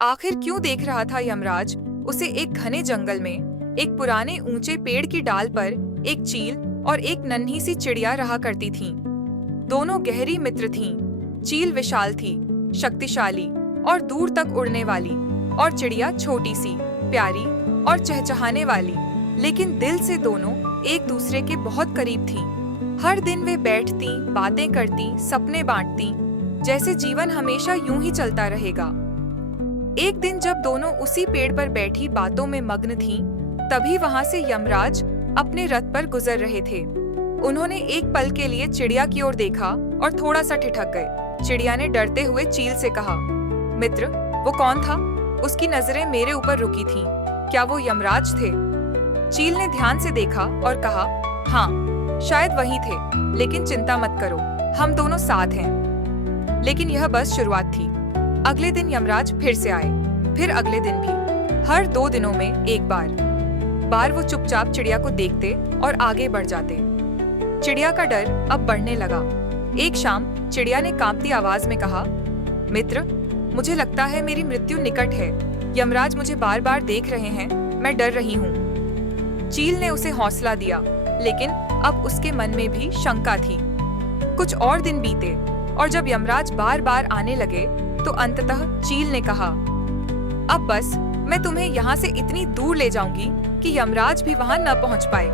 आखिर क्यों देख रहा था यमराज उसे एक घने जंगल में एक पुराने ऊंचे पेड़ की डाल पर एक चील और एक नन्ही सी चिड़िया रहा करती थीं। दोनों गहरी मित्र थीं। चील विशाल थी, शक्तिशाली और दूर तक उड़ने वाली, और चिड़िया छोटी सी, प्यारी और चहचहाने वाली, लेकिन दिल से दोनों एक दूसरे के बहुत करीब थीं। हर दिन वे बैठती, बातें करती, सपने बांटती, जैसे जीवन हमेशा यूं ही चलता रहेगा। एक दिन जब दोनों उसी पेड़ पर बैठी बातों में मग्न थीं, तभी वहां से यमराज अपने रथ पर गुजर रहे थे। उन्होंने एक पल के लिए चिड़िया की ओर देखा और थोड़ा सा ठिठक गए। चिड़िया ने डरते हुए चील से कहा, मित्र, वो कौन था? उसकी नजरें मेरे ऊपर रुकी थीं। क्या वो यमराज थे? चील ने ध्यान से देखा और कहा, हाँ, शायद वही थे, लेकिन चिंता मत करो, हम दोनों साथ हैं। लेकिन यह बस शुरुआत थी। अगले दिन यमराज फिर से आए, फिर अगले दिन भी। हर 2 दिनों में एक बार वो चुपचाप चिड़िया को देखते और आगे बढ़ जाते। चिड़िया का डर अब बढ़ने लगा। एक शाम चिड़िया ने कांपती आवाज में कहा, मित्र, मुझे लगता है मेरी मृत्यु निकट है। यमराज मुझे बार बार देख रहे हैं, मैं डर रही हूँ। चील ने उसे हौसला दिया, लेकिन अब उसके मन में भी शंका थी। कुछ और दिन बीते, और जब यमराज बार बार आने लगे, तो अंततः चील ने कहा, अब बस, मैं तुम्हें यहाँ से इतनी दूर ले जाऊंगी कि यमराज भी वहाँ न पहुँच पाए।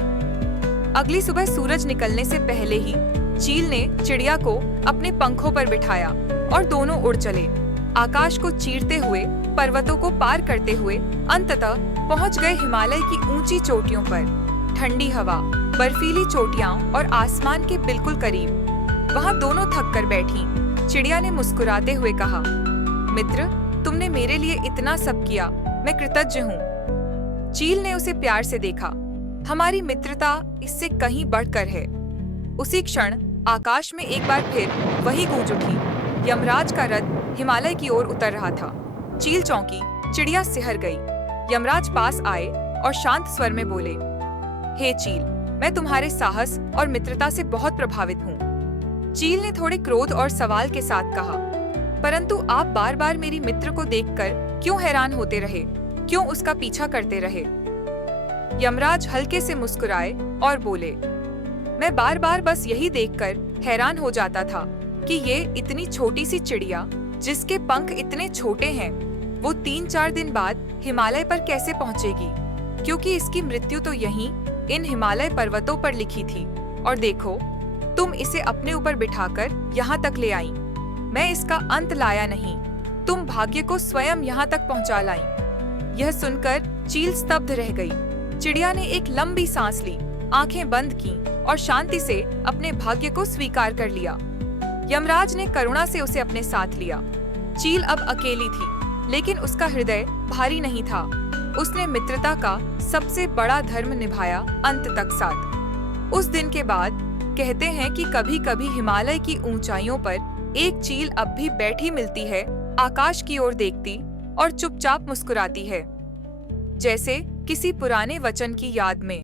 अगली सुबह सूरज निकलने से पहले ही चील ने चिड़िया को अपने पंखों पर बिठाया और दोनों उड़ चले। आकाश को चीरते हुए, पर्वतों को पार करते हुए अंततः पहुँच गए हिमालय की ऊंची चोटियों पर। ठंडी हवा, बर्फीली चोटियां और आसमान के बिल्कुल करीब। वहाँ दोनों थक कर बैठी। चिड़िया ने मुस्कुराते हुए कहा, मित्र, तुमने मेरे लिए इतना सब किया, मैं कृतज्ञ हूँ। चील ने उसे प्यार से देखा। हमारी मित्रता इससे कहीं बढ़कर है। उसी क्षण आकाश में एक बार फिर वही गूंज उठी। यमराज का रथ हिमालय की ओर उतर रहा था। चील चौंकी, चिड़िया सिहर गई। यमराज पास आए और शांत स्वर में बोले, हे चील, मैं तुम्हारे साहस और मित्रता से बहुत प्रभावित हूँ। चील ने थोड़े क्रोध और सवाल के साथ कहा, परंतु आप बार बार मेरी मित्र को देखकर क्यों हैरान होते रहे? क्यों उसका पीछा करते रहे? यमराज हल्के से मुस्कुराए और बोले, मैं बार बार बस यही देखकर हैरान हो जाता था कि ये इतनी छोटी सी चिड़िया, जिसके पंख इतने छोटे हैं, वो 3-4 दिन बाद हिमालय पर कैसे पहुंचेगी? क्योंकि इसकी मृत्यु तो यहीं इन हिमालय पर्वतों पर लिखी थी। और देखो, तुम इसे अपने ऊपर बिठाकर यहाँ तक ले आई। मैं इसका अंत लाया नहीं, तुम भाग्य को स्वयं यहाँ तक पहुँचा लाई। यह सुनकर चील स्तब्ध रह गई। चिड़िया ने एक लंबी सांस ली, आंखें बंद की और शांति से अपने भाग्य को स्वीकार कर लिया। यमराज ने करुणा से उसे अपने साथ लिया। चील अब अकेली थी, लेकिन उसका हृदय भारी नहीं था। उसने मित्रता का सबसे बड़ा धर्म निभाया, अंत तक साथ। उस दिन के बाद कहते हैं कि कभी-कभी हिमालय की ऊंचाइयों पर एक चील अब भी बैठी मिलती है, आकाश की ओर देखती और चुपचाप मुस्कुराती है, जैसे किसी पुराने वचन की याद में।